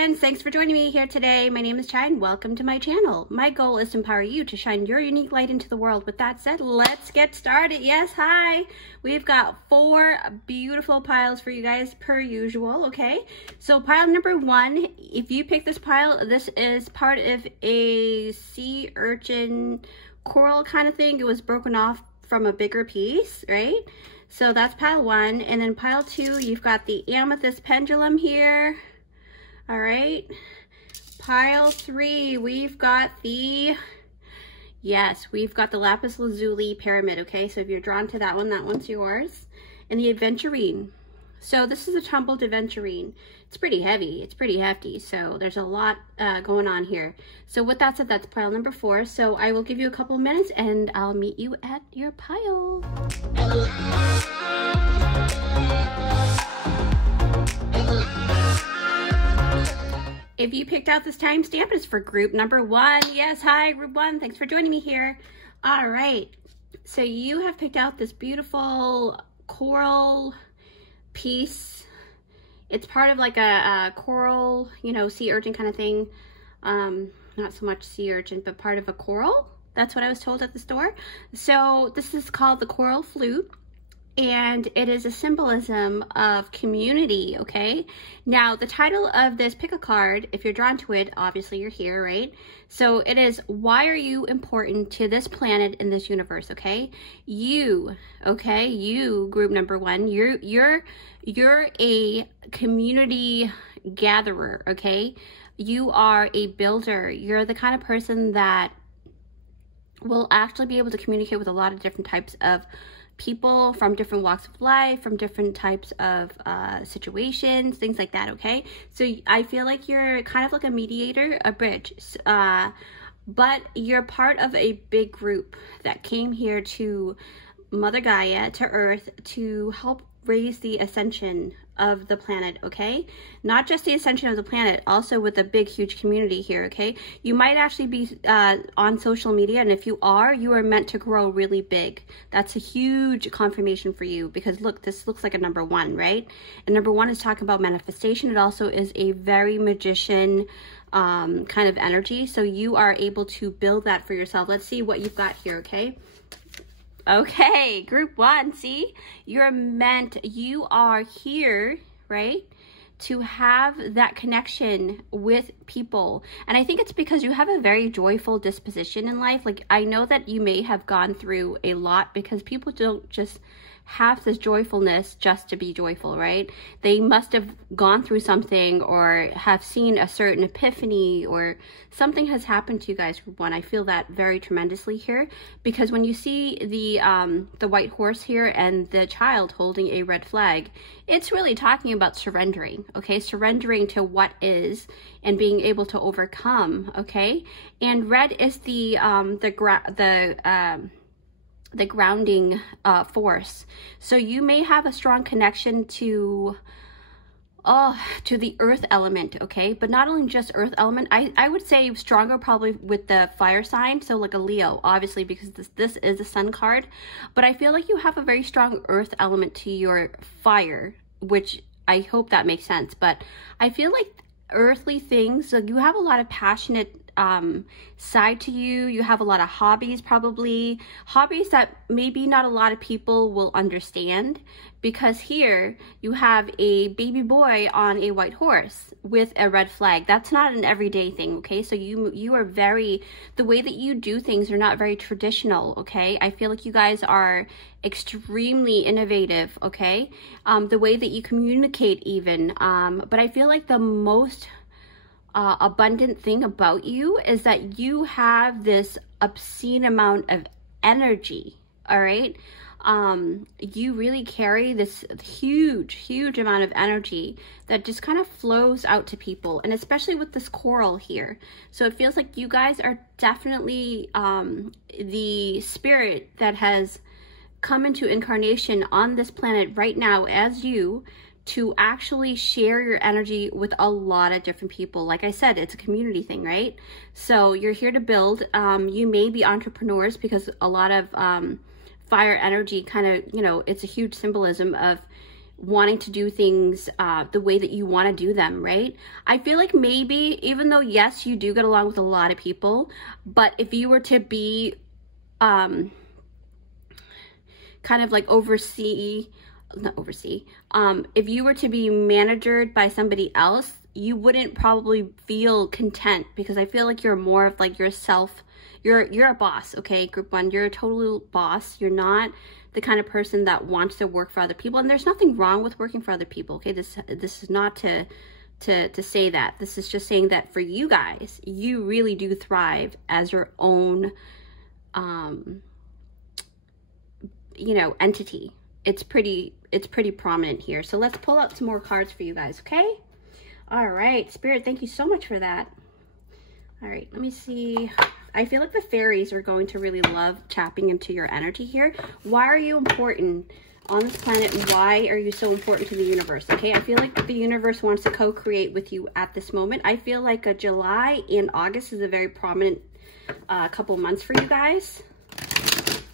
friends, thanks for joining me here today. My name is Chai and welcome to my channel. My goal is to empower you to shine your unique light into the world. With that said, let's get started. Yes, hi. We've got 4 beautiful piles for you guys per usual, okay? So pile number 1, if you pick this pile, this is part of a sea urchin coral kind of thing. It was broken off from a bigger piece, right? So that's pile 1. And then pile 2, you've got the amethyst pendulum here. All right, pile 3, we've got the, yes, we've got the lapis lazuli pyramid, okay? So if you're drawn to that one's yours. And the aventurine. So this is a tumbled aventurine. It's pretty heavy, it's pretty hefty, so there's a lot going on here. So with that said, that's pile number 4. So I will give you a couple of minutes and I'll meet you at your pile. If you picked out this timestamp, it's for group number 1. Yes, hi, group 1. Thanks for joining me here. All right. So you have picked out this beautiful coral piece. It's part of like a coral, you know, sea urchin kind of thing. Not so much sea urchin, but part of a coral. That's what I was told at the store. So this is called the coral flute. And it is a symbolism of community, okay? Now, the title of this, pick a card. If you're drawn to it, obviously you're here, right? So it is, why are you important to this planet and this universe, okay? You, okay? You, group number 1, you're a community gatherer, okay? You are a builder. You're the kind of person that will actually be able to communicate with a lot of different types of people from different walks of life, from different types of situations, things like that, okay? So I feel like you're kind of like a mediator, a bridge, but you're part of a big group that came here to Mother Gaia, to Earth, to help raise the ascension of the planet, okay? Not just the ascension of the planet, also with a big, huge community here, okay? You might actually be on social media, and if you are meant to grow really big. That's a huge confirmation for you, because look, this looks like a number 1, right? And number 1 is talking about manifestation. It also is a very magician kind of energy, so you are able to build that for yourself. Let's see what you've got here, okay? Okay, group 1, see, you are here, right, to have that connection with people. And I think it's because you have a very joyful disposition in life. Like, I know that you may have gone through a lot, because people don't just have this joyfulness just to be joyful, right? They must have gone through something or have seen a certain epiphany, or something has happened to you guys, group 1. I feel that very tremendously here, because when you see the white horse here and the child holding a red flag, it's really talking about surrendering, okay? Surrendering to what is and being able to overcome, okay? And red is the grounding force. So you may have a strong connection to the earth element, okay? But not only just earth element, I would say stronger probably with the fire sign, so like a Leo, obviously, because this is a sun card. But I feel like you have a very strong earth element to your fire, which I hope that makes sense. But I feel like earthly things, so you have a lot of passionate side to you. You have a lot of hobbies, probably hobbies that maybe not a lot of people will understand, because here you have a baby boy on a white horse with a red flag. That's not an everyday thing, okay? So you are very, the way that you do things are not very traditional, okay? I feel like you guys are extremely innovative, okay? The way that you communicate even, but I feel like the most abundant thing about you is that you have this obscene amount of energy, all right? You really carry this huge amount of energy that just kind of flows out to people, and especially with this coral here. So it feels like you guys are definitely the spirit that has come into incarnation on this planet right now as you, to actually share your energy with a lot of different people. Like I said, it's a community thing, right? So you're here to build. You may be entrepreneurs, because a lot of fire energy kind of, you know, it's a huge symbolism of wanting to do things the way that you want to do them, right? I feel like maybe, even though yes, you do get along with a lot of people, but if you were to be kind of like if you were to be managered by somebody else, you wouldn't probably feel content, because I feel like you're more of like yourself. You're a boss, okay, group 1. You're a total boss. You're not the kind of person that wants to work for other people, and there's nothing wrong with working for other people, okay? This is not to say that. This is just saying that for you guys, you really do thrive as your own you know, entity. It's pretty prominent here. So let's pull out some more cards for you guys, okay? All right, Spirit, thank you so much for that. All right, let me see. I feel like the fairies are going to really love tapping into your energy here. Why are you important on this planet, and why are you so important to the universe? Okay, I feel like the universe wants to co-create with you at this moment. I feel like July and August is a very prominent couple months for you guys.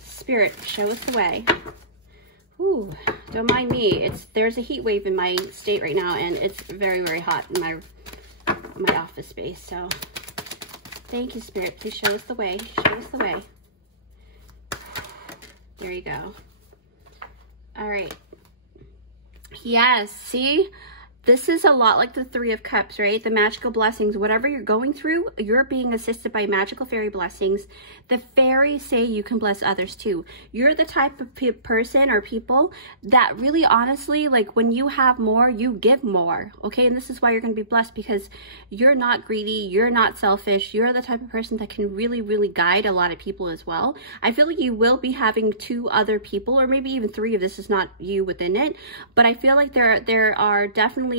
Spirit, show us the way. Ooh, don't mind me. There's a heat wave in my state right now, and it's very, very hot in my office space. So thank you, Spirit. Please show us the way. Show us the way. There you go. All right. Yes, see? This is a lot like the Three of Cups, right? The magical blessings, whatever you're going through, you're being assisted by magical fairy blessings. The fairies say you can bless others too. You're the type of person or people that really honestly, like when you have more, you give more, okay? And this is why you're going to be blessed, because you're not greedy, you're not selfish. You're the type of person that can really, really guide a lot of people as well. I feel like you will be having 2 other people, or maybe even 3 if this is not you within it. But I feel like there are definitely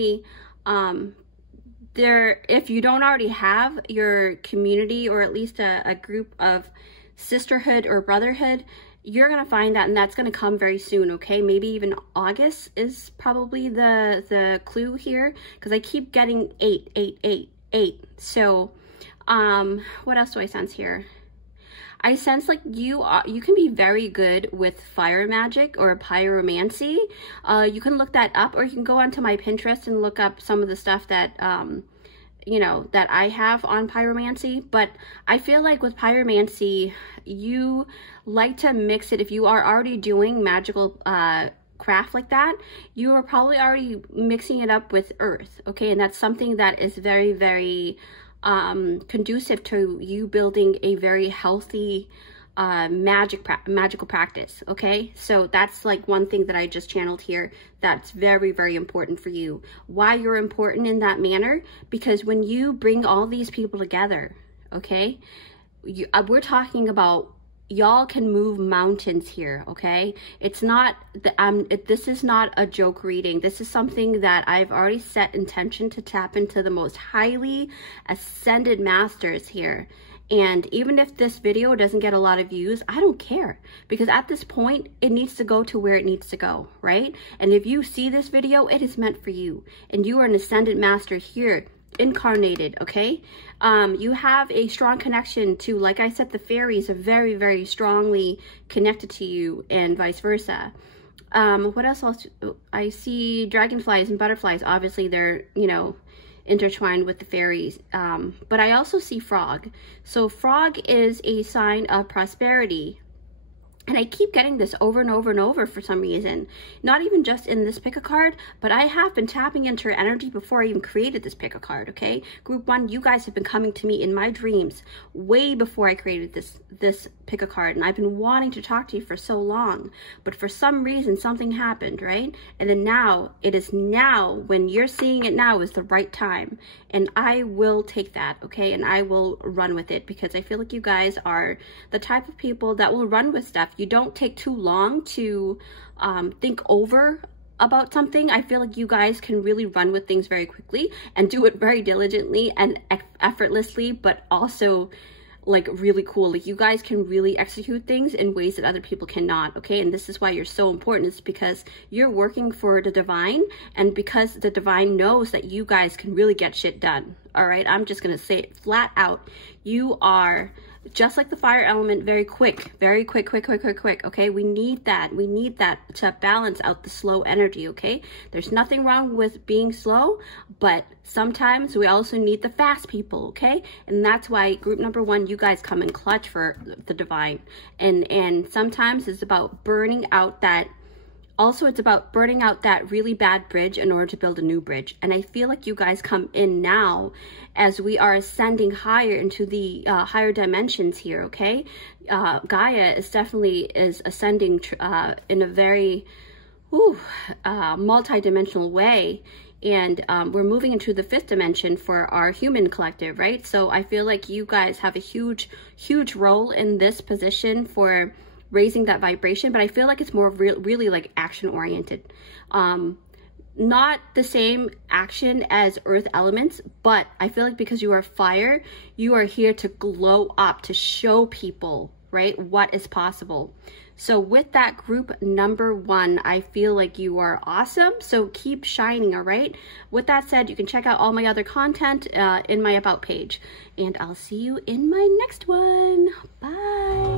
if you don't already have your community, or at least a group of sisterhood or brotherhood, you're gonna find that, and that's gonna come very soon, okay? Maybe even August is probably the clue here, because I keep getting 8, 8, 8, 8. So what else do I sense here? I sense like you can be very good with fire magic or pyromancy. You can look that up, or you can go onto my Pinterest and look up some of the stuff that you know, that I have on pyromancy. But I feel like with pyromancy, you like to mix it. If you are already doing magical craft like that, you are probably already mixing it up with earth, okay? And that's something that is very, very conducive to you building a very healthy magical practice, okay? So that's like one thing that I just channeled here that's very, very important for you. Why you're important in that manner? Because when you bring all these people together, okay, we're talking about y'all can move mountains here, okay? It's not this is not a joke reading. This is something that I've already set intention to tap into the most highly ascended masters here. And even if this video doesn't get a lot of views, I don't care, because at this point it needs to go to where it needs to go, right? And if you see this video, it is meant for you, and you are an ascended master here, incarnated, okay? You have a strong connection to, like I said, the fairies are very, very strongly connected to you, and vice versa. What else? I see dragonflies and butterflies. Obviously they're, you know, intertwined with the fairies, but I also see frog. So frog is a sign of prosperity, and I keep getting this over and over and over for some reason. Not even just in this pick a card, but I have been tapping into her energy before I even created this pick a card, okay? Group 1, you guys have been coming to me in my dreams way before I created this pick a card, and I've been wanting to talk to you for so long, but for some reason something happened, right? And then now, it is now, when you're seeing it now, is the right time, and I will take that, okay? And I will run with it, because I feel like you guys are the type of people that will run with stuff. You don't take too long to think over about something. I feel like you guys can really run with things very quickly and do it very diligently and effortlessly, but also like really cool. Like you guys can really execute things in ways that other people cannot, okay? And this is why you're so important. It's because you're working for the divine, and because the divine knows that you guys can really get shit done, all right? I'm just gonna say it flat out. You are just like the fire element, very quick, okay? We need that to balance out the slow energy, okay? There's nothing wrong with being slow, but sometimes we also need the fast people, okay? And that's why group number 1, you guys come in clutch for the divine. And sometimes it's about burning out that, also it's about burning out that really bad bridge in order to build a new bridge. And I feel like you guys come in now as we are ascending higher into the higher dimensions here, okay? Gaia is definitely ascending in a very multi-dimensional way. And we're moving into the 5th dimension for our human collective, right? So I feel like you guys have a huge role in this position for raising that vibration, but I feel like it's more really like action oriented. Not the same action as earth elements, but I feel like because you are fire, you are here to glow up, to show people, right, what is possible. So with that group number 1, I feel like you are awesome. So keep shining, all right? With that said, you can check out all my other content in my About page. And I'll see you in my next one. Bye.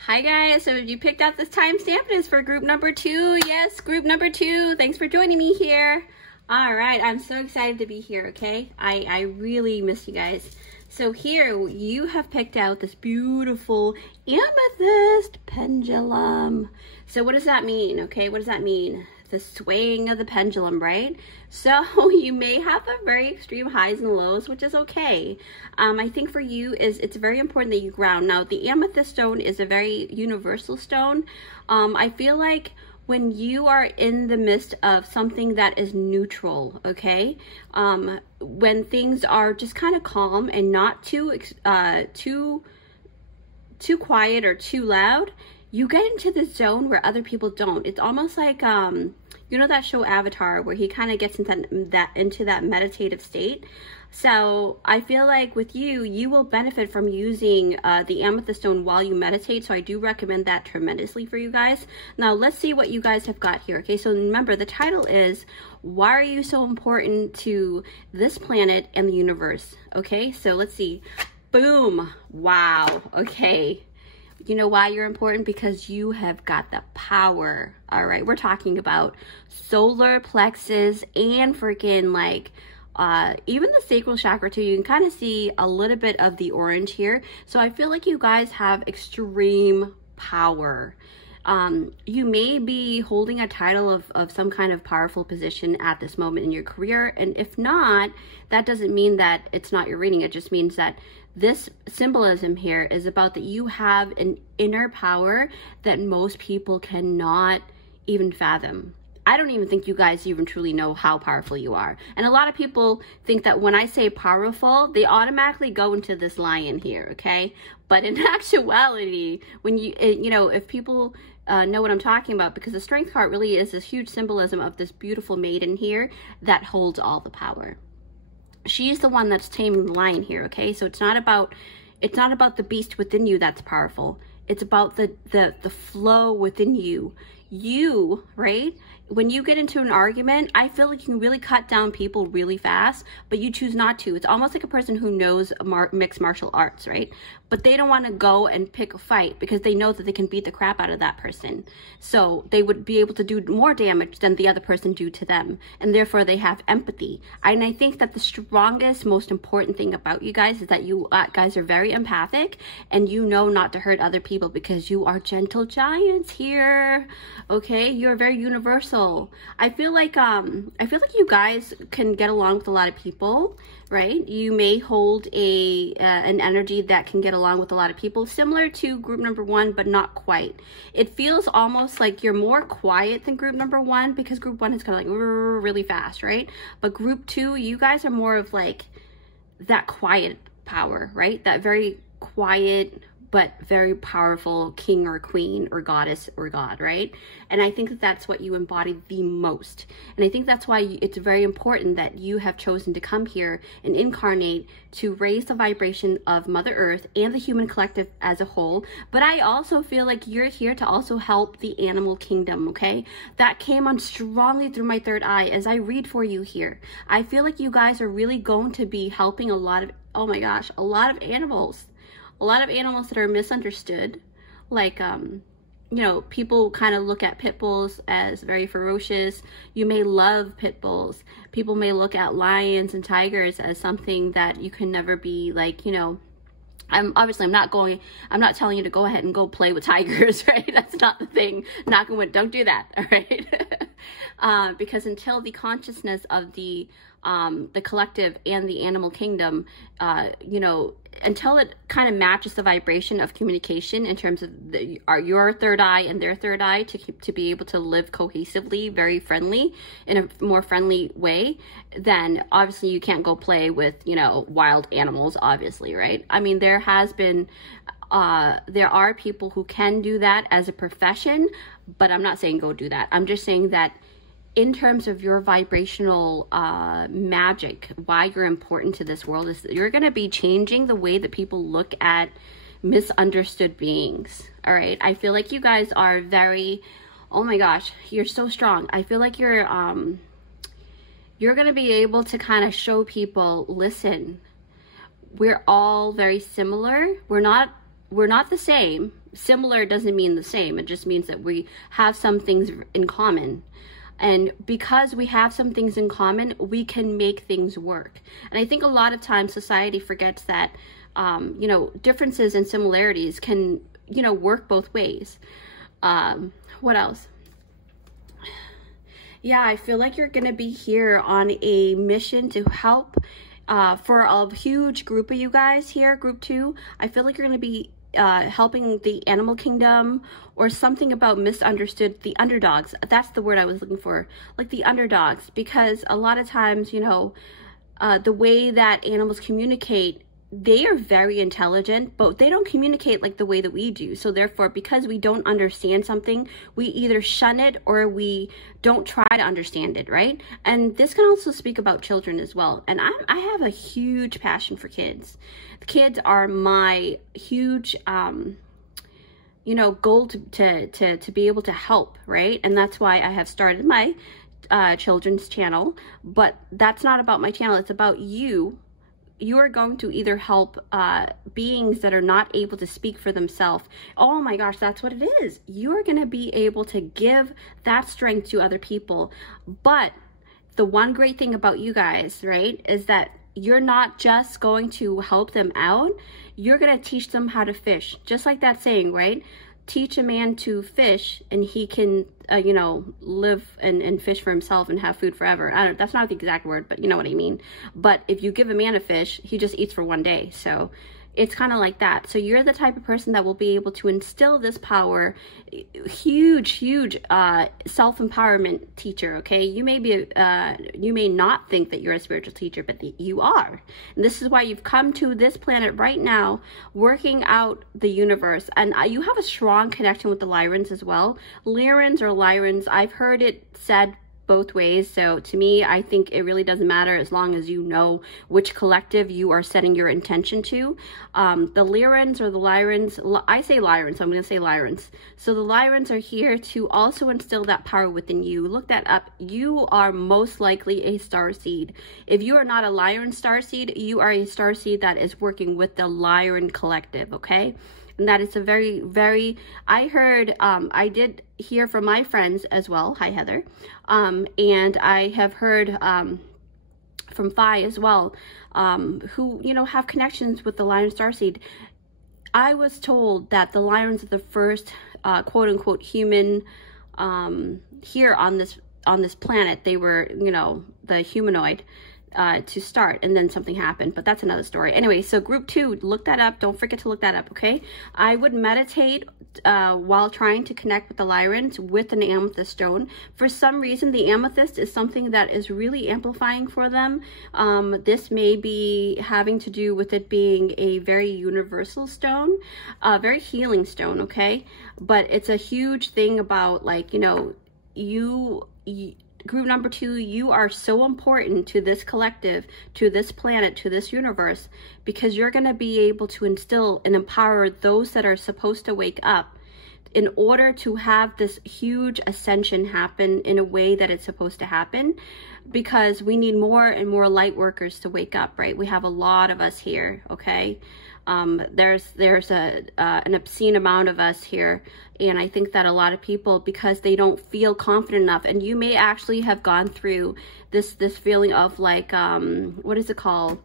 Hi guys, so you picked out this timestamp. It is for group number 2. Yes, group number 2. Thanks for joining me here. All right, I'm so excited to be here, okay? I really miss you guys. So here, you have picked out this beautiful amethyst pendulum. So what does that mean, okay? What does that mean? The swaying of the pendulum, right? So you may have a very extreme highs and lows, which is okay. I think for you, it's very important that you ground. Now, the amethyst stone is a very universal stone. I feel like when you are in the midst of something that is neutral, okay? When things are just kind of calm and not too quiet or too loud, you get into the zone where other people don't. It's almost like, you know that show Avatar, where he kind of gets into that meditative state. So I feel like with you, you will benefit from using the amethyst stone while you meditate. So I do recommend that tremendously for you guys. Now let's see what you guys have got here. Okay, so remember the title is, why are you so important to this planet and the universe? Okay, so let's see. Boom. Wow. Okay. You know why you're important? Because you have got the power. All right, we're talking about solar plexus and freaking like even the sacral chakra too. You can kind of see a little bit of the orange here. So I feel like you guys have extreme power. You may be holding a title of some kind of powerful position at this moment in your career. And if not, that doesn't mean that it's not your reading. It just means that this symbolism here is about that you have an inner power that most people cannot even fathom. I don't even think you guys even truly know how powerful you are. And a lot of people think that when I say powerful, they automatically go into this lion here, okay? But in actuality, when you know, if people know what I'm talking about, because the strength card really is this huge symbolism of this beautiful maiden here that holds all the power. She's the one that's taming the lion here, okay? So it's not about the beast within you that's powerful. It's about the flow within you. You, right? When you get into an argument, I feel like you can really cut down people really fast, but you choose not to. It's almost like a person who knows mixed martial arts, right? But they don't want to go and pick a fight because they know that they can beat the crap out of that person. So they would be able to do more damage than the other person do to them. And therefore they have empathy. And I think that the strongest, most important thing about you guys is that you guys are very empathic and you know not to hurt other people because you are gentle giants here. Okay, you're very universal. I feel like you guys can get along with a lot of people, right? You may hold an energy that can get along with a lot of people, similar to group number 1, but not quite. It feels almost like you're more quiet than group number 1 because group 1 is kind of like really fast, right? But group 2, you guys are more of like that quiet power, right? That very quiet, but very powerful king or queen or goddess or god, right? And I think that that's what you embody the most. And I think that's why it's very important that you have chosen to come here and incarnate to raise the vibration of Mother Earth and the human collective as a whole. But I also feel like you're here to also help the animal kingdom, okay? That came on strongly through my third eye as I read for you here. I feel like you guys are really going to be helping a lot of, oh my gosh, a lot of animals. A lot of animals that are misunderstood. Like, you know, people kind of look at pit bulls as very ferocious. You may love pit bulls. People may look at lions and tigers as something that you can never be like, you know, I'm not telling you to go ahead and go play with tigers, right? That's not the thing. Knock on wood, don't do that, all right? Because until the consciousness of the collective and the animal kingdom, you know, until it kind of matches the vibration of communication in terms of your third eye and their third eye to be able to live cohesively, very friendly, in a more friendly way, then obviously you can't go play with, you know, wild animals, obviously, right? I mean, there has been, there are people who can do that as a profession, but I'm not saying go do that. I'm just saying that in terms of your vibrational magic, why you're important to this world is that you're going to be changing the way that people look at misunderstood beings. All right. I feel like you guys are very, oh my gosh, you're so strong. I feel like you're going to be able to kind of show people, listen, we're all very similar. We're not the same. Similar doesn't mean the same. It just means that we have some things in common. And because we have some things in common, we can make things work. And I think a lot of times society forgets that, you know, differences and similarities can, you know, work both ways. What else? Yeah, I feel like you're going to be here on a mission to help for a huge group of you guys here, group 2. I feel like you're going to be helping the animal kingdom, or something about misunderstood, the underdogs. That's the word I was looking for, like the underdogs, because a lot of times, you know, the way that animals communicate, they are very intelligent, but they don't communicate like the way that we do. So therefore, because we don't understand something, we either shun it or we don't try to understand it, right? And this can also speak about children as well. And I have a huge passion for kids. The kids are my huge, you know, goal to be able to help, right? And that's why I have started my children's channel. But that's not about my channel. It's about you. You are going to either help beings that are not able to speak for themselves. Oh my gosh, that's what it is. You are going to be able to give that strength to other people. But the one great thing about you guys, right, is that you're not just going to help them out. You're going to teach them how to fish. Just like that saying, right? Teach a man to fish and he can, you know, live and fish for himself and have food forever. That's not the exact word, but you know what I mean. But if you give a man a fish, he just eats for one day. So it's kind of like that. So you're the type of person that will be able to instill this power, huge self-empowerment teacher, okay? You may be, you may not think that you're a spiritual teacher, but you are. And this is why you've come to this planet right now, working out the universe. And you have a strong connection with the Lyrans as well. Lyrans or Lyrans, I've heard it said both ways. So to me, I think it really doesn't matter as long as you know which collective you are setting your intention to. The Lyrans or the Lyrans, I say Lyrans, so I'm going to say Lyrans. So the Lyrans are here to also instill that power within you. Look that up. You are most likely a starseed. If you are not a Lyran starseed, you are a starseed that is working with the Lyran collective, okay? And that is a very, very, I heard, I did hear from my friends as well. Hi, Heather. And I have heard from Phi as well, who, you know, have connections with the Lyran starseed. I was told that the Lyrans are the first, quote unquote, human here on this planet. They were, you know, the humanoid. To start, and then something happened, but that's another story. Anyway, so group 2, look that up. Don't forget to look that up, okay? I would meditate while trying to connect with the Lyrans with an amethyst stone. For some reason, the amethyst is something that is really amplifying for them. This may be having to do with it being a very universal stone, a very healing stone, okay? But it's a huge thing about, like, you know, group number 2, you are so important to this collective, to this planet, to this universe, because you're going to be able to instill and empower those that are supposed to wake up in order to have this huge ascension happen in a way that it's supposed to happen, because we need more and more light workers to wake up, right? We have a lot of us here, okay? There's an obscene amount of us here, and I think that a lot of people, because they don't feel confident enough, and you may actually have gone through this feeling of, like, what is it called?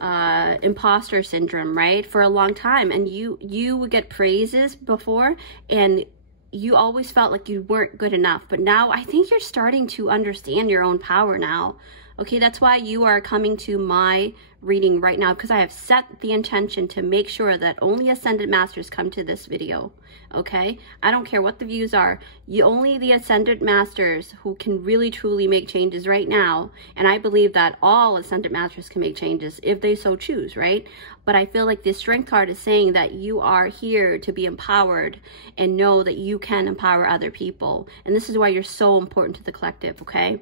Imposter syndrome, right? For a long time, and you would get praises before, and you always felt like you weren't good enough. But now I think you're starting to understand your own power now. Okay, that's why you are coming to my reading right now, because I have set the intention to make sure that only Ascended Masters come to this video, okay? I don't care what the views are. Only the Ascended Masters who can really truly make changes right now, and I believe that all Ascended Masters can make changes if they so choose, right? But I feel like this Strength card is saying that you are here to be empowered and know that you can empower other people. And this is why you're so important to the collective, okay?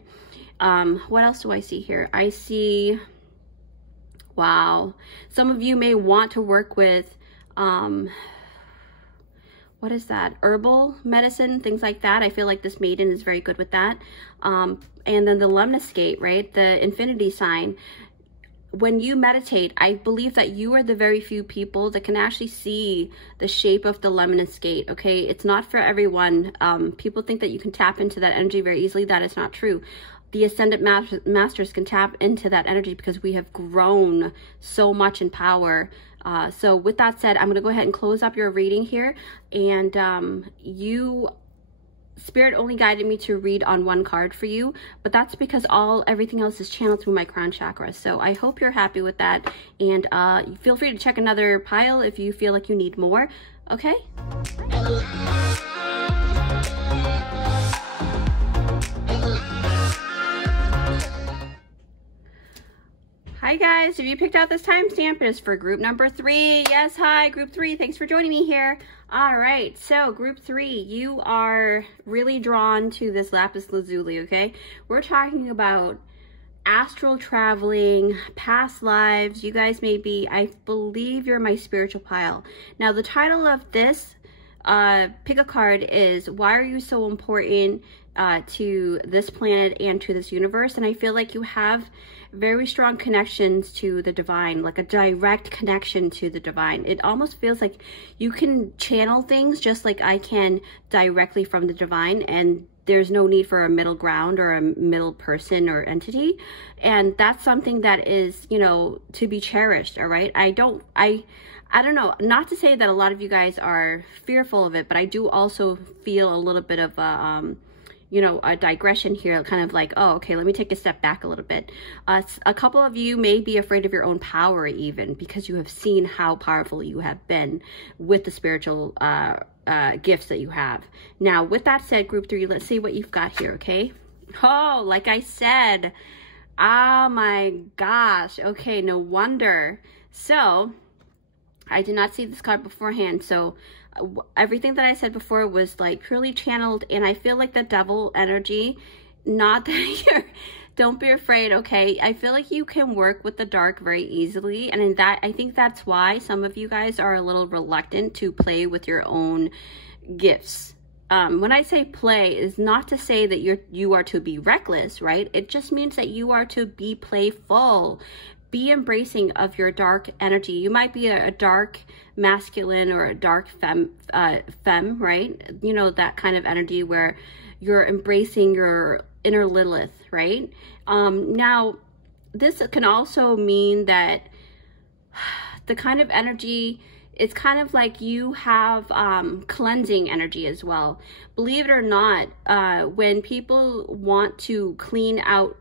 What else do I see here? I see, wow, some of you may want to work with, what is that? Herbal medicine, things like that. I feel like this maiden is very good with that. And then the lemniscate, right? The infinity sign. When you meditate, I believe that you are the very few people that can actually see the shape of the lemniscate, okay? It's not for everyone. People think that you can tap into that energy very easily. That is not true. The Ascended Masters can tap into that energy because we have grown so much in power. So with that said, I'm going to go ahead and close up your reading here. And Spirit only guided me to read on one card for you, but that's because everything else is channeled through my crown chakra. So I hope you're happy with that. And feel free to check another pile if you feel like you need more. Okay? Hi guys, if you picked out this timestamp, it is for group number 3. Yes, hi, group 3. Thanks for joining me here. All right, so group 3, you are really drawn to this lapis lazuli, okay? We're talking about astral traveling, past lives. You guys may be, I believe you're my spiritual pile. Now, the title of this pick a card is, why are you so important to this planet and to this universe? And I feel like you have very strong connections to the divine, like a direct connection to the divine. It almost feels like you can channel things just like I can directly from the divine, and there's no need for a middle ground or a middle person or entity. And that's something that is, you know, to be cherished. All right, I don't know, not to say that a lot of you guys are fearful of it, but I do also feel a little bit of a you know, a digression here, kind of like, oh, okay, let me take a step back a little bit. A couple of you may be afraid of your own power even, because you have seen how powerful you have been with the spiritual gifts that you have. Now, with that said, group 3, let's see what you've got here, okay? Oh, like I said, oh my gosh. Okay, no wonder. So, I did not see this card beforehand, so everything that I said before was like purely channeled, and I feel like the devil energy, not that you're, don't be afraid, okay? I feel like you can work with the dark very easily, and in that, I think that's why some of you guys are a little reluctant to play with your own gifts. When I say play, is not to say that you are to be reckless, right? It just means that you are to be playful. Be embracing of your dark energy. You might be a dark masculine or a dark femme, right? You know, that kind of energy where you're embracing your inner Lilith, right? Now, this can also mean that the kind of energy, it's kind of like you have cleansing energy as well. Believe it or not, when people want to clean out,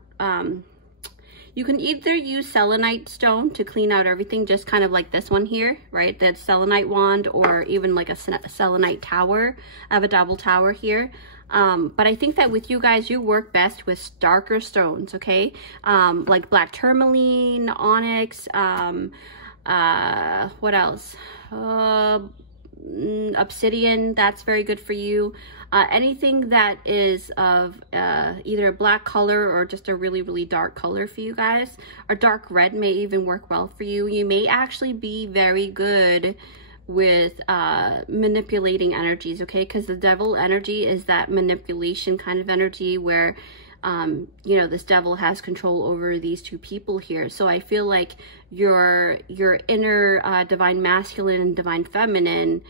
You can either use selenite stone to clean out everything, just kind of like this one here, right? That selenite wand, or even like a selenite tower. I have a double tower here. But I think that with you guys, you work best with darker stones, okay? Like black tourmaline, onyx, what else? Obsidian, that's very good for you. Anything that is of either a black color or just a really, really dark color for you guys. Or dark red may even work well for you. You may actually be very good with manipulating energies, okay? Because the devil energy is that manipulation kind of energy where you know, this devil has control over these two people here. So I feel like your inner divine masculine and divine feminine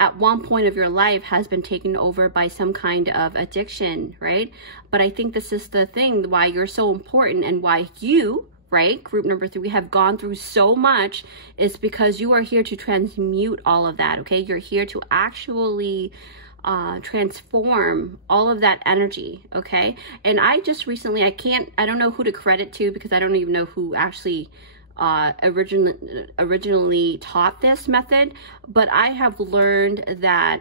at one point of your life has been taken over by some kind of addiction, right? But I think this is the thing why you're so important, and why you, right, group number 3, we have gone through so much, is because you are here to transmute all of that, okay? You're here to actually transform all of that energy, okay? And I just recently, I don't know who to credit to, because I don't even know who actually originally taught this method, but I have learned that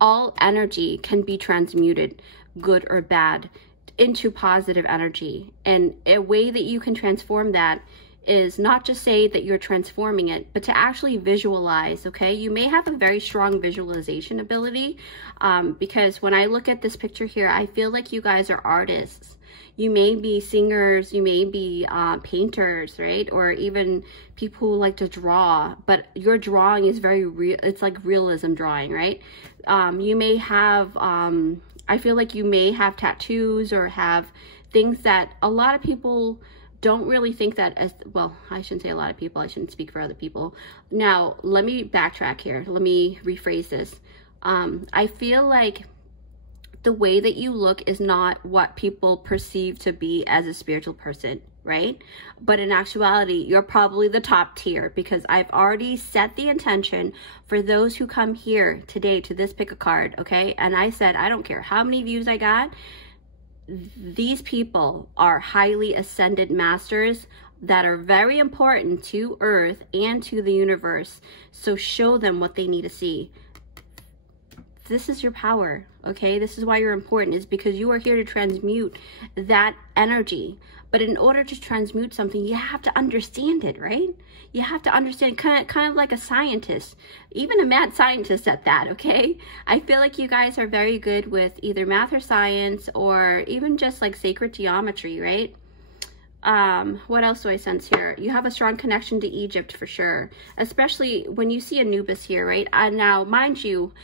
all energy can be transmuted, good or bad, into positive energy. And a way that you can transform that is not just say that you're transforming it, but to actually visualize, okay? You may have a very strong visualization ability, because when I look at this picture here, I feel like you guys are artists. You may be singers, you may be painters, right? Or even people who like to draw, but your drawing is very real. It's like realism drawing, right? You may have, I feel like you may have tattoos or have things that a lot of people don't really think that as, well, I shouldn't say a lot of people, I shouldn't speak for other people. Now, let me backtrack here. Let me rephrase this. I feel like the way that you look is not what people perceive to be as a spiritual person, right? But in actuality, you're probably the top tier, because I've already set the intention for those who come here today to this pick a card, okay? And I said, I don't care how many views I got. These people are highly ascended masters that are very important to Earth and to the universe. So show them what they need to see. This is your power, okay? This is why you're important, is because you are here to transmute that energy. But in order to transmute something, you have to understand it, right? You have to understand, kind of like a scientist, even a mad scientist at that, okay? I feel like you guys are very good with either math or science, or even just like sacred geometry, right? What else do I sense here? You have a strong connection to Egypt for sure, especially when you see Anubis here, right? Now, mind you,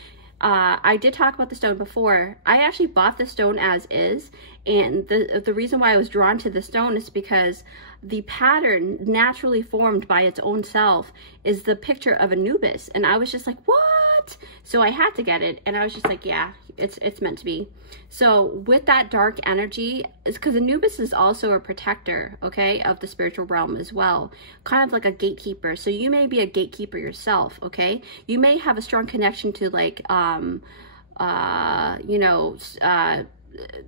I did talk about the stone before. I actually bought the stone as is, and the reason why I was drawn to the stone is because the pattern naturally formed by its own self is the picture of Anubis, and I was just like, what? So I had to get it, and I was just like, yeah, it's meant to be. So with that dark energy, it's because Anubis is also a protector, okay, of the spiritual realm as well, kind of like a gatekeeper. So you may be a gatekeeper yourself, okay? You may have a strong connection to like you know,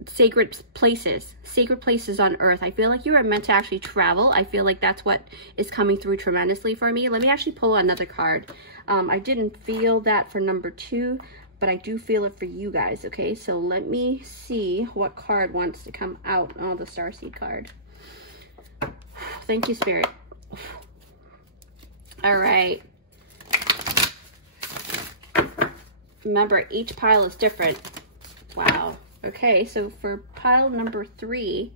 sacred places on Earth. I feel like you are meant to actually travel. I feel like that's what is coming through tremendously for me. Let me actually pull another card. I didn't feel that for number 2, but I do feel it for you guys, okay? So let me see what card wants to come out. Oh, the Starseed card. Thank you, Spirit. All right. Remember, each pile is different. Wow. Okay, so for pile number 3,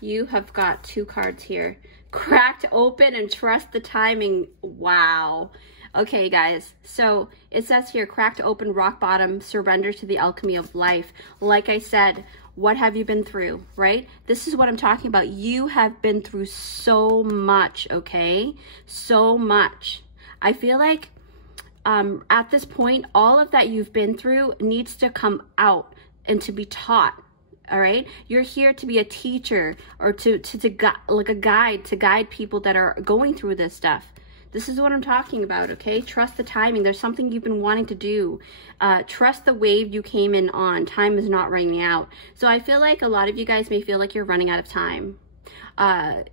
you have got 2 cards here. Cracked open and trust the timing. Wow. Okay, guys, so it says here, cracked open, rock bottom, surrender to the alchemy of life. Like I said, what have you been through, right? This is what I'm talking about. You have been through so much, okay? So much. I feel like at this point, all of that you've been through needs to come out and to be taught. All right, you're here to be a teacher, or to like a guide, to guide people that are going through this stuff. This is what I'm talking about, okay? Trust the timing. There's something you've been wanting to do. Trust the wave you came in on. Time is not running out. So I feel like a lot of you guys may feel like you're running out of time.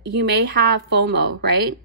You may have FOMO, right?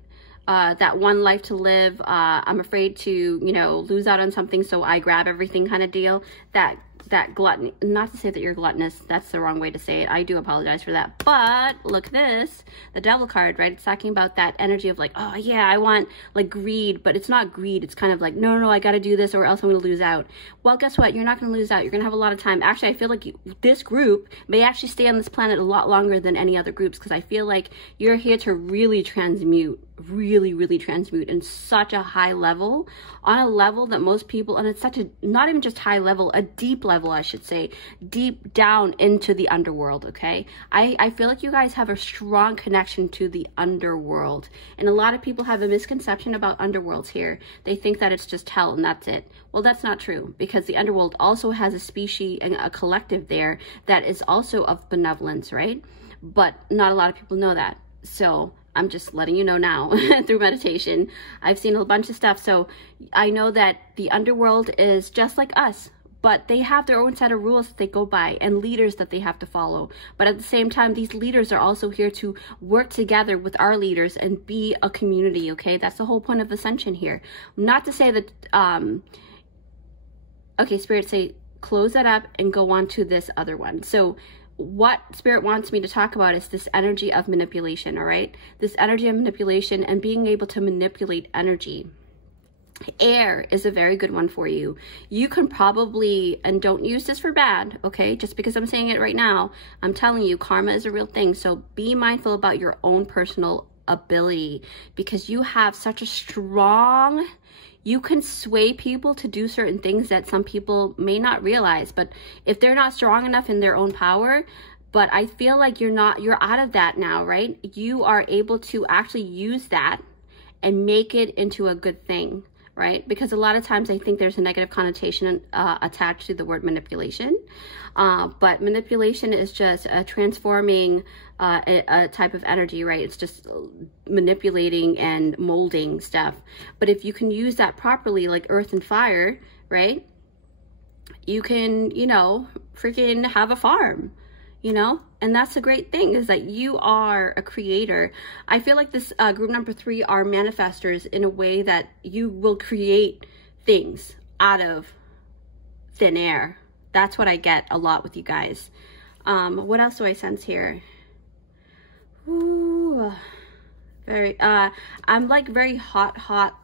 That one life to live, I'm afraid to, you know, lose out on something, so I grab everything kind of deal. That gluttony, not to say that you're gluttonous, that's the wrong way to say it. I do apologize for that. But look, this, the devil card, right? It's talking about that energy of like, oh yeah, I want like greed, but it's not greed. It's kind of like, no, I got to do this or else I'm going to lose out. Well, guess what? You're not going to lose out. You're going to have a lot of time. Actually, I feel like this group may actually stay on this planet a lot longer than any other groups, because I feel like you're here to really transmute, really transmute in such a high level, on a level that most people, and it's such a, not even just high level, a deep level, I should say, deep down into the underworld. Okay, I feel like you guys have a strong connection to the underworld, and a lot of people have a misconception about underworlds here. They think that it's just hell and that's it. Well, that's not true, because the underworld also has a species and a collective there that is also of benevolence, right? But not a lot of people know that. So I'm just letting you know now through meditation. I've seen a bunch of stuff. So I know that the underworld is just like us, but they have their own set of rules that they go by and leaders that they have to follow. But at the same time, these leaders are also here to work together with our leaders and be a community, okay? That's the whole point of ascension here. Not to say that, okay, Spirit, say, close that up and go on to this other one. So what Spirit wants me to talk about is this energy of manipulation, all right? This energy of manipulation and being able to manipulate energy. Air is a very good one for you. You can probably, and don't use this for bad, okay? Just because I'm saying it right now, I'm telling you, karma is a real thing. So be mindful about your own personal ability, because you have such a strong, you can sway people to do certain things that some people may not realize, but if they're not strong enough in their own power, but I feel like you're out of that now, right? You are able to actually use that and make it into a good thing, right? Because a lot of times I think there's a negative connotation attached to the word manipulation. But manipulation is just transforming a type of energy, right? It's just manipulating and molding stuff. But if you can use that properly, like earth and fire, right? You can, you know, freaking have a farm, you know? And that's a great thing, is that you are a creator. I feel like this group number 3 are manifestors in a way that you will create things out of thin air. That's what I get a lot with you guys. What else do I sense here? Ooh, very, I'm like very hot,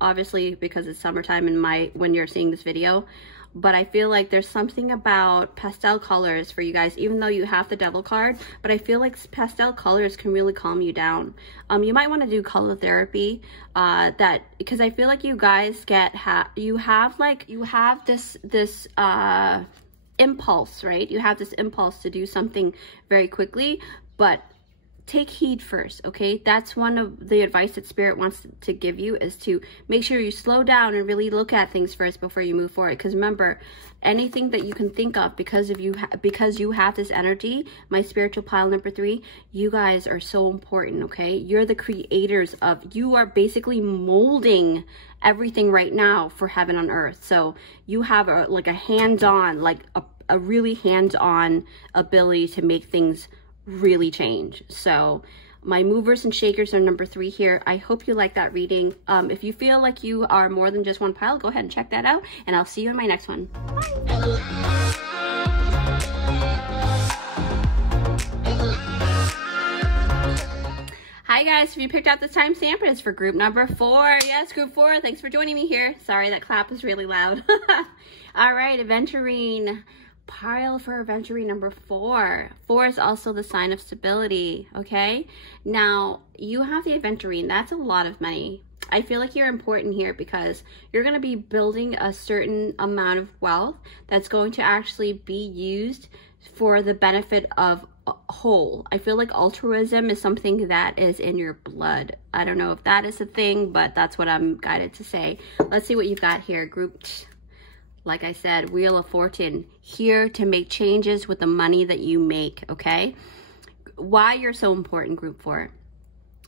obviously because it's summertime in when you're seeing this video. But I feel like there's something about pastel colors for you guys, even though you have the devil card, but I feel like pastel colors can really calm you down. You might want to do color therapy, because I feel like you guys you have this impulse, right? You have this impulse to do something very quickly, but take heed first, okay? That's one of the advice that Spirit wants to give you, is to make sure you slow down and really look at things first before you move forward. Because remember, anything that you can think of, because you have this energy, my spiritual pile number 3, you guys are so important, okay? You're the creators you are basically molding everything right now for heaven on earth. So you have a hands-on, a really hands-on ability to make things really change. So my movers and shakers are number 3 here. I hope you like that reading. If you feel like you are more than just one pile, go ahead and check that out, and I'll see you in my next one. Hi guys, if you picked out this timestamp, it's for group number 4. Yes, group 4. Thanks for joining me here. Sorry, that clap is really loud. All right, aventurine. Pile for aventurine number 4. 4 is also the sign of stability, okay? Now, you have the aventurine. That's a lot of money. I feel like you're important here because you're going to be building a certain amount of wealth that's going to actually be used for the benefit of whole. I feel like altruism is something that is in your blood. I don't know if that is a thing, but that's what I'm guided to say. Let's see what you've got here, group. Like I said, Wheel of Fortune, here to make changes with the money that you make, okay? Why you're so important, group 4,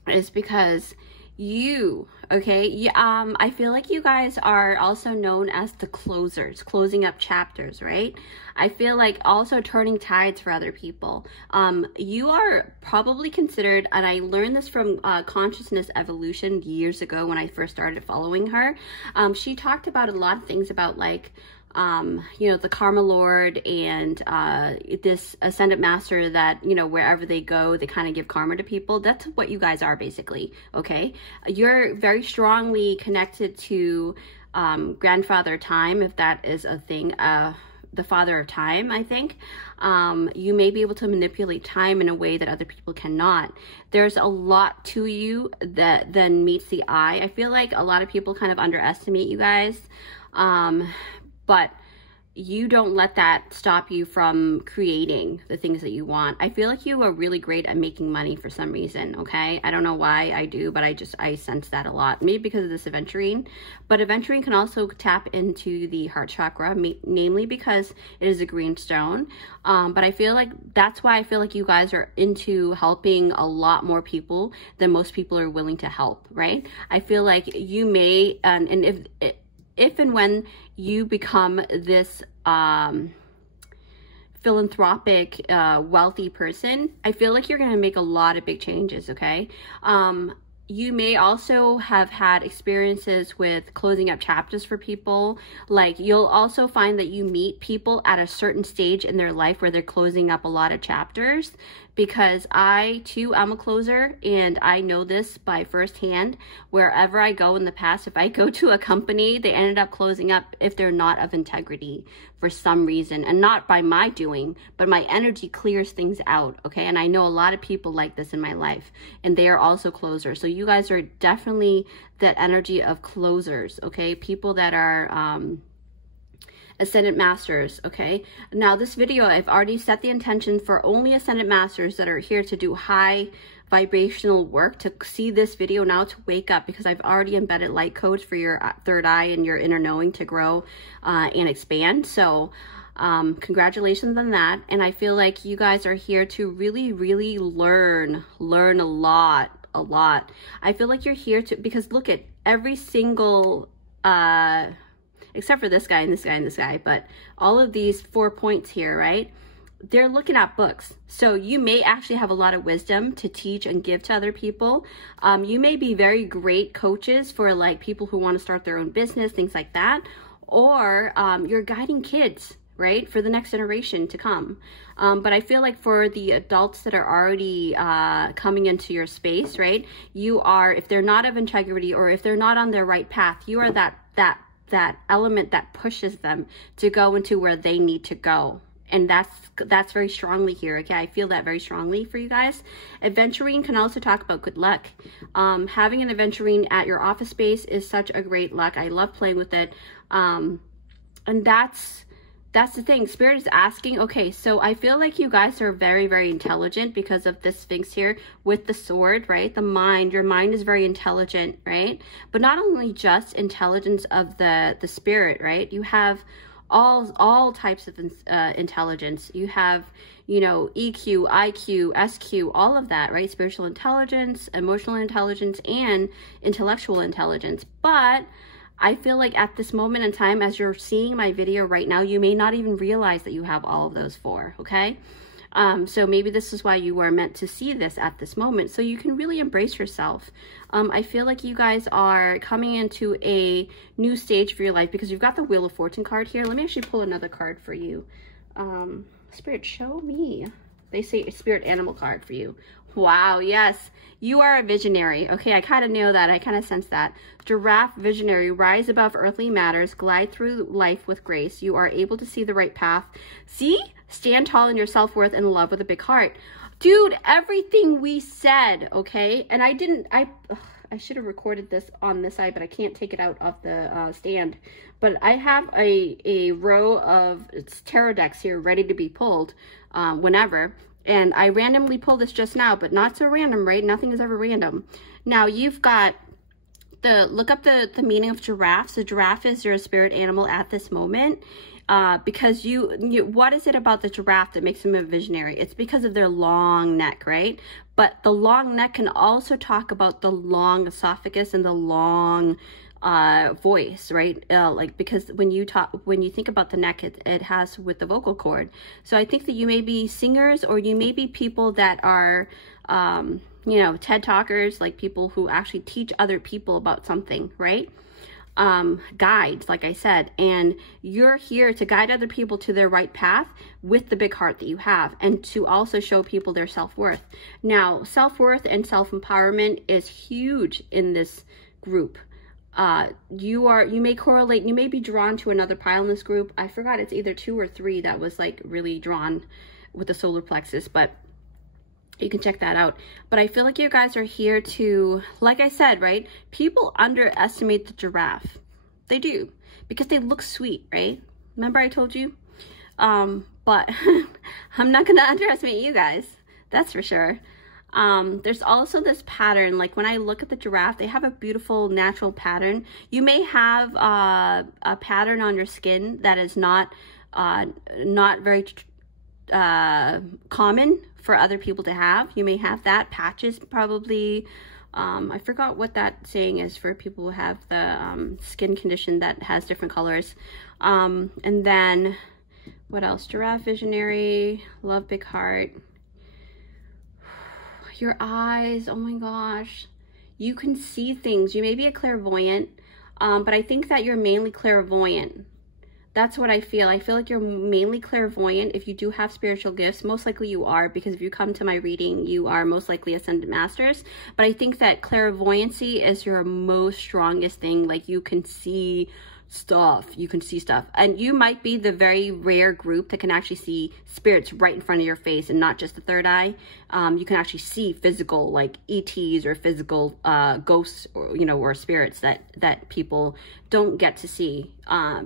is because Okay, I feel like you guys are also known as the closers, closing up chapters, right? I feel like also turning tides for other people. You are probably considered, and I learned this from Consciousness Evolution years ago when I first started following her. She talked about a lot of things about like, you know, the Karma Lord and this Ascended Master that, you know, wherever they go, they kind of give karma to people. That's what you guys are basically, okay? You're very strongly connected to Grandfather Time, if that is a thing, the Father of Time, I think. You may be able to manipulate time in a way that other people cannot. There's a lot to you that then meets the eye. I feel like a lot of people kind of underestimate you guys. But you don't let that stop you from creating the things that you want. I feel like you are really great at making money for some reason, okay? I don't know why I do, but I sense that a lot. Maybe because of this aventurine. But aventurine can also tap into the heart chakra, namely because it is a green stone. But I feel like that's why I feel like you guys are into helping a lot more people than most people are willing to help, right? I feel like you may, and if and when you become this philanthropic, wealthy person, I feel like you're going to make a lot of big changes, okay? You may also have had experiences with closing up chapters for people. Like, you'll also find that you meet people at a certain stage in their life where they're closing up a lot of chapters, because I too am a closer, and I know this by firsthand. Wherever I go in the past, if I go to a company, they ended up closing up if they're not of integrity for some reason, and not by my doing, but my energy clears things out, okay? And I know a lot of people like this in my life, and they are also closers. So you guys are definitely that energy of closers, okay? People that are Ascended Masters, okay? Now this video, I've already set the intention for only Ascended Masters that are here to do high vibrational work to see this video now, to wake up, because I've already embedded light codes for your third eye and your inner knowing to grow and expand. So congratulations on that. And I feel like you guys are here to really, really learn a lot. I feel like you're here to, because look at every single except for this guy and this guy and this guy, but all of these 4 points here, right? They're looking at books. So you may actually have a lot of wisdom to teach and give to other people. You may be very great coaches for like people who want to start their own business, things like that. Or you're guiding kids, right? For the next generation to come. But I feel like for the adults that are already coming into your space, right? You are, if they're not of integrity or if they're not on their right path, you are that element that pushes them to go into where they need to go. And that's very strongly here, okay? I feel that very strongly for you guys. Aventurine can also talk about good luck. Having an aventurine at your office space is such a great luck. I love playing with it. And that's the thing. Spirit is asking, okay, so I feel like you guys are very, very intelligent because of this Sphinx here with the sword, right? The mind, your mind is very intelligent, right? But not only just intelligence of the spirit, right? You have all types of intelligence. You have, you know, EQ, IQ, SQ, all of that, right? Spiritual intelligence, emotional intelligence, and intellectual intelligence. But I feel like at this moment in time, as you're seeing my video right now, you may not even realize that you have all of those 4, okay? So maybe this is why you are meant to see this at this moment, so you can really embrace yourself. I feel like you guys are coming into a new stage for your life because you've got the Wheel of Fortune card here. Let me actually pull another card for you. Spirit, show me. They say a spirit animal card for you. Wow, yes, you are a visionary. Okay, I kind of know that. I kind of sense that. Giraffe visionary, rise above earthly matters, glide through life with grace. You are able to see the right path. See? Stand tall in your self-worth and love with a big heart. Dude, everything we said, okay? And I should have recorded this on this side, but I can't take it out of the stand. But I have a row of tarot decks here ready to be pulled whenever. And I randomly pulled this just now, but not so random, right? Nothing is ever random. Now you've got look up the meaning of giraffe. So giraffe is your spirit animal at this moment. because what is it about the giraffe that makes them a visionary? It's because of their long neck, right? But the long neck can also talk about the long esophagus and the long voice, right? Like, because when you think about the neck, it has with the vocal cord. So I think that you may be singers, or you may be people that are, you know, TED talkers, like people who actually teach other people about something, right? Guides, like I said, and you're here to guide other people to their right path with the big heart that you have, and to also show people their self-worth. Now, self-worth and self-empowerment is huge in this group. You may correlate, you may be drawn to another pile in this group. I forgot, it's either 2 or 3 that was like really drawn with the solar plexus, but you can check that out. But I feel like you guys are here to, like I said, right? People underestimate the giraffe. They do, because they look sweet, right? Remember I told you? But I'm not going to underestimate you guys. That's for sure. There's also this pattern, like when I look at the giraffe, they have a beautiful natural pattern. You may have a pattern on your skin that is not very common for other people to have. You may have that. Patches, probably. I forgot what that saying is for people who have the skin condition that has different colors. And then what else? Giraffe, visionary, love, big heart. Your eyes, oh my gosh, you can see things. You may be a clairvoyant, but I think that you're mainly clairvoyant. That's what I feel. I feel like you're mainly clairvoyant. If you do have spiritual gifts, most likely you are, because if you come to my reading, you are most likely ascended masters. But I think that clairvoyancy is your most strongest thing. Like, you can see stuff. You can see stuff. And you might be the very rare group that can actually see spirits right in front of your face and not just the third eye. You can actually see physical, like ETs or physical ghosts, or, you know, or spirits that people don't get to see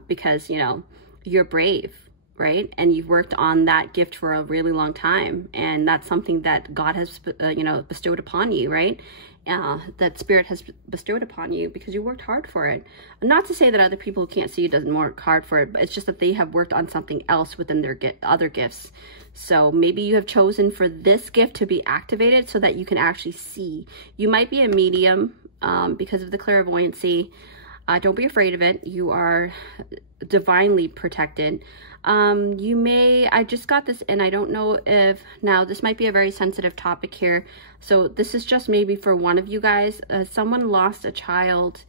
because, you know, you're brave, right? And you've worked on that gift for a really long time. And that's something that God has, you know, bestowed upon you, right? That spirit has bestowed upon you because you worked hard for it. Not to say that other people who can't see you doesn't work hard for it, but it's just that they have worked on something else within their other gifts. So maybe you have chosen for this gift to be activated so that you can actually see. You might be a medium because of the clairvoyancy. Don't be afraid of it. You are divinely protected. You may, I just got this, and I don't know if, now this might be a very sensitive topic here, so this is just maybe for one of you guys. Someone lost a child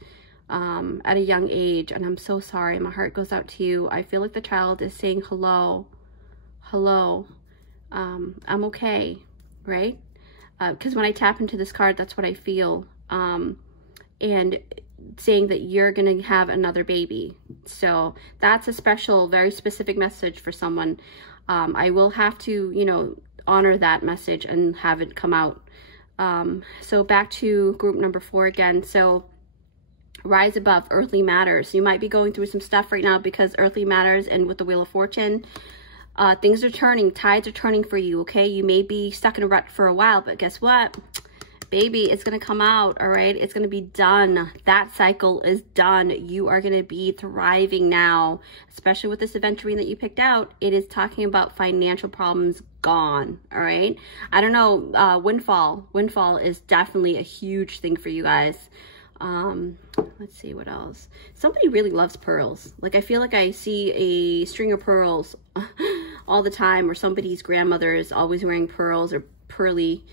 at a young age, and I'm so sorry. My heart goes out to you. I feel like the child is saying hello, hello, I'm okay, right? Because when I tap into this card, that's what I feel. And saying that you're going to have another baby. So that's a special, very specific message for someone. I will have to, you know, honor that message and have it come out. So back to group number 4 again. So rise above, earthly matters. You might be going through some stuff right now because earthly matters, and with the Wheel of Fortune, things are turning, tides are turning for you, okay? You may be stuck in a rut for a while, but guess what? Baby, it's going to come out, all right? It's going to be done. That cycle is done. You are going to be thriving now, especially with this aventurine that you picked out. It is talking about financial problems gone, all right? I don't know, windfall. Windfall is definitely a huge thing for you guys. Let's see what else. Somebody really loves pearls. Like, I feel like I see a string of pearls all the time, or somebody's grandmother is always wearing pearls, or pearly,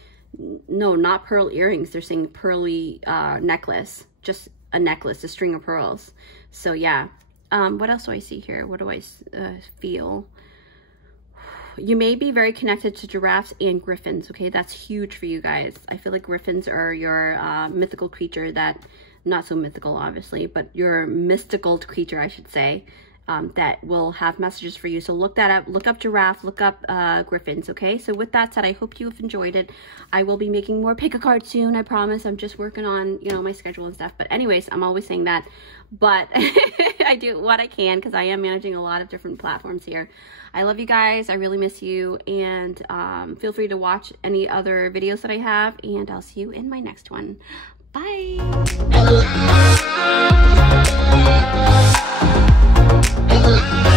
no, not pearl earrings. They're saying pearly necklace, just a necklace, a string of pearls. So yeah. What else do I see here? What do I feel? You may be very connected to giraffes and griffins. Okay, that's huge for you guys. I feel like griffins are your mythical creature that, not so mythical obviously, but your mystical creature, I should say, that will have messages for you. So look that up. Look up giraffe, look up griffins, okay? So with that said, I hope you've enjoyed it. I will be making more pick a card soon, I promise. I'm just working on, you know, my schedule and stuff. But anyways, I'm always saying that. But I do what I can because I am managing a lot of different platforms here. I love you guys. I really miss you. And feel free to watch any other videos that I have. And I'll see you in my next one. Bye. Thank you.